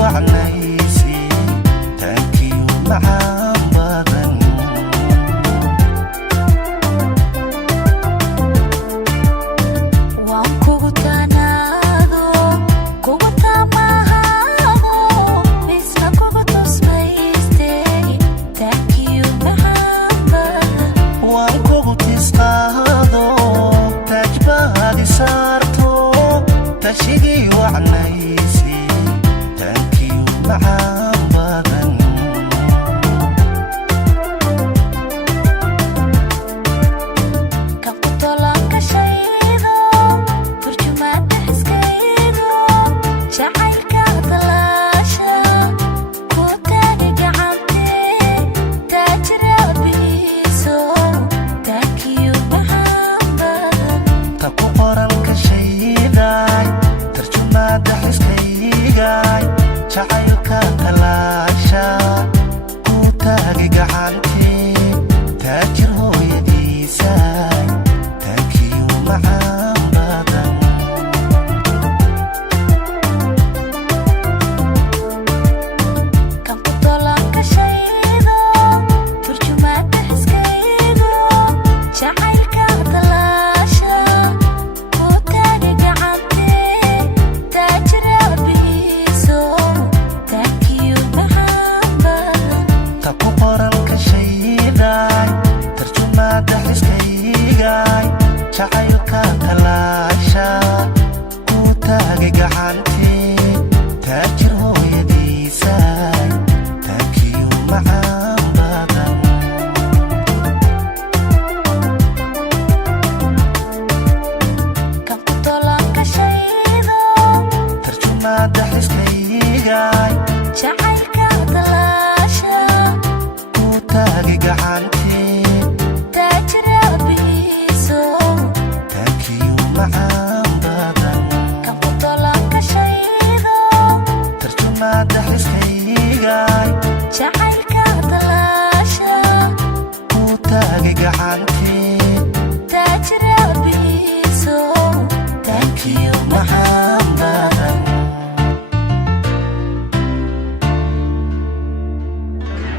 wacnaysi taankiyo macaan badan waan kugu tanaado kugu tamaahado isla kugu tusmayste taankiyo macaan badan waan kugu tisqaado taajbaadi saarto tashigii wacnaysi taankiyo macaan badan kan ku tolanka shaydo turjumaada xiskaydo jacaylka talaasha ku taagi gacantee taajiraabiiso taankiyo macaan badan ta ku qoran ka shayday tarjumaada xiskaygaay jacaylka talaasha ku taagi gacantii taajir hooyadiisaay taankiyo macaan badan kan ku tolanka shaydo turjumaada xiskaydo jacaylka talaasha ku taagi gacantee taajiraabiiso taankiyo macaan badan ta ku qoran ka shayday tarjumaada xiskaygaay jacaylka talaasha ku taagi gacantii taajir hooyadiisaay taankiyo macaan badan kan ku tolanka shaydo tarjumaada xiskaygaay jacaylka talaasha ku taagi gacantii taajiraabiiso taankiyo macaan badan kan ku tolanka shaydo tarjumaada xiskaygaay jacaylka talaasha ku taagi gacantii